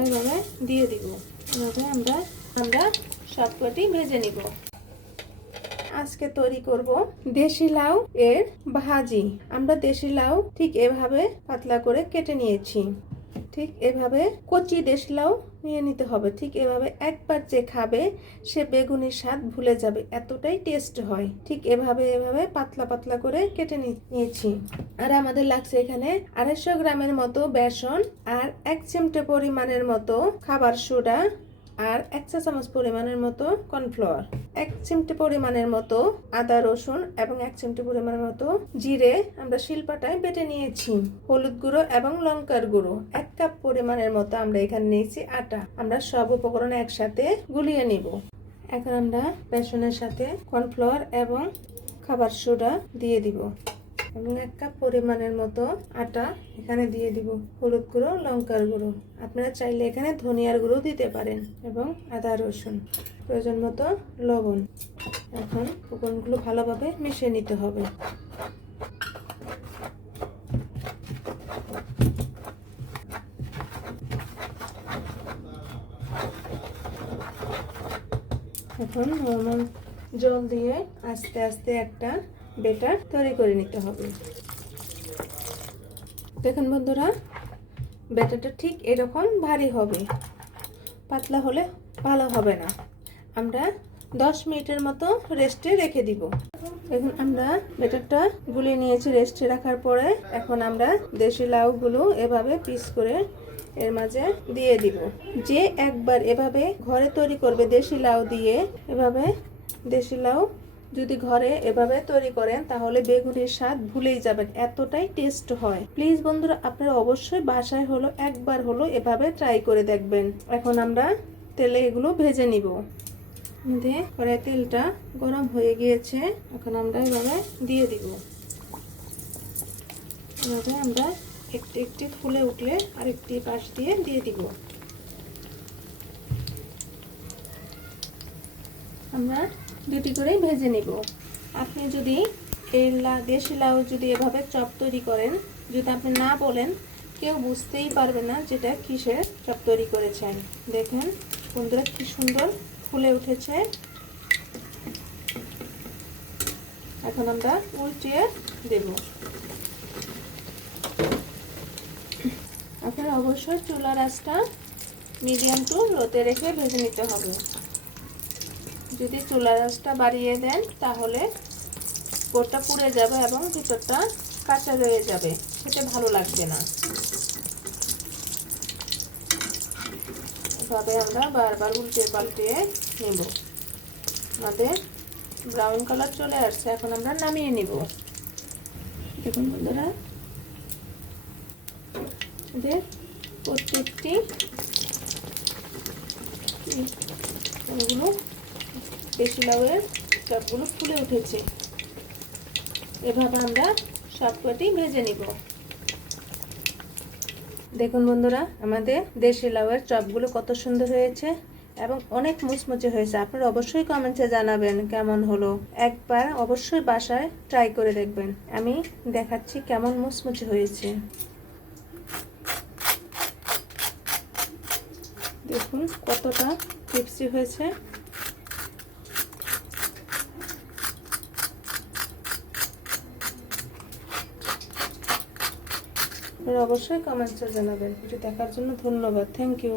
এইভাবে দিয়ে দিব। এভাবে আমরা আমরা সবকটি ভেজে নিব। আজকে তৈরি করব দেশি লাউ এর ভাজি। আমরা দেশি লাউ ঠিক এভাবে পাতলা করে কেটে নিয়েছি। ঠিক এভাবে কচি দেশি লাউ নিয়ে নিতে হবে। ঠিক এভাবে একবার যে খাবে সে বেগুনের স্বাদ ভুলে যাবে, এতটাই টেস্ট হয়। ঠিক এভাবে পাতলা পাতলা করে কেটে নিয়েছি। আর আমাদের লাগছে এখানে 250 গ্রামের মতো বেসন, আর 1 চিমটে পরিমাণের মতো খাবার সোডা, আর 1 চা চামচ পরিমাণের মতো কর্নফ্লাওয়ার, 1 চিমটে পরিমাণের মতো আদা রসুন এবং 1 চিমটে পরিমাণের মতো জিরে আমরা শিলপাটায় বেটে নিয়েছি। হলুদ গুঁড়ো এবং লঙ্কার গুঁড়ো 1 কাপ পরিমাণের মতো আমরা এখানে নিয়েছি আটা। আমরা সব উপকরণ একসাথে গুলিয়ে নিব। এখন আমরা বেসনের সাথে কর্নফ্লাওয়ার এবং খাবার সোডা দিয়ে দিব এবং 1 কাপ পরিমাণের মতো আটা এখানে দিয়ে দিব। হলুদ গুঁড়ো, লঙ্কার গুঁড়ো, আপনারা চাইলে এখানে ধনিয়ার গুঁড়ো দিতে পারেন, এবং আদা রসুন, প্রয়োজন মতো লবণ। এখন উপকরণগুলো ভালোভাবে মিশিয়ে নিতে হবে। এখন নরমাল জল দিয়ে আস্তে আস্তে একটা ব্যাটার তৈরি করে নিতে হবে। দেখুন বন্ধুরা, ব্যাটারটা ঠিক এরকম ভারী হবে, পাতলা হলে ভালো হবে না। আমরা 10 মিনিটের মতো রেস্টে রেখে দিব। এখন আমরা ব্যাটারটা গুলিয়ে নিয়েছি রেস্টে রাখার পরে। এখন আমরা দেশি লাউগুলো এভাবে পিস করে এর মাঝে দিয়ে দিব। যে একবার এভাবে ঘরে তৈরি করবে দেশি লাউ দিয়ে, এভাবে দেশি লাউ যদি ঘরে এভাবে তৈরি করেন তাহলে বেগুনের স্বাদ ভুলেই যাবেন, এতটাই টেস্ট হয়। প্লিজ বন্ধুরা, আপনারা অবশ্যই বাসায় হলো একবার হলো এভাবে ট্রাই করে দেখবেন। এখন আমরা তেলে এগুলো ভেজে নিব। কড়াই তেলটা গরম হয়ে গিয়েছে, এখন আমরা এভাবে দিয়ে দিব। এভাবে আমরা একটি একটি ফুলে উঠলে আরেকটি পাশ দিয়ে দিব। আমরা দুটি করে ভেজে নিব। আপনি যদি এই দেশি লাউ যদি এভাবে চপ তৈরি করেন, যদি আপনি না বলেন, কেউ বুঝতেই পারবে না যেটা কিসের চপ তৈরি করেছেন। দেখেন বন্ধুরা কি সুন্দর ফুলে উঠেছে। এখন আমরা উল্টিয়ে দেব। আপনারা অবশ্যই চুলার আঁচটা মিডিয়াম টু লোতে রেখে ভেজে নিতে হবে। যদি চুলার আঁচটা বাড়িয়ে দেন তাহলে উপরটা পুড়ে যাবে এবং ভিতরটা কাঁচা রয়ে যাবে, সেটা ভালো লাগবে না। এভাবে আমরা বারবার উল্টে পাল্টিয়ে নেব। আমাদের ব্রাউন কালার চলে আসছে, এখন আমরা নামিয়ে নিব। দেখুন বন্ধুরা, এদের প্রত্যেকটি দেশি লাউয়ের চপগুলো ফুলে উঠেছে। এভাবে আমরা সবকটি ভেজে নিব। দেখুন বন্ধুরা, আমাদের দেশি লাউয়ের চপগুলো কত সুন্দর হয়েছে এবং অনেক মুচমুচে হয়েছে। আপনারা অবশ্যই কমেন্টে জানাবেন কেমন হলো। একবার অবশ্যই বাসায় ট্রাই করে দেখবেন। আমি দেখাচ্ছি কেমন মুচমুচে হয়েছে। দেখুন কতটা ক্রিস্পি হয়েছে। আপনারা অবশ্যই কমেন্টে জানাবেন। ভিডিও দেখার জন্য ধন্যবাদ। Thank you.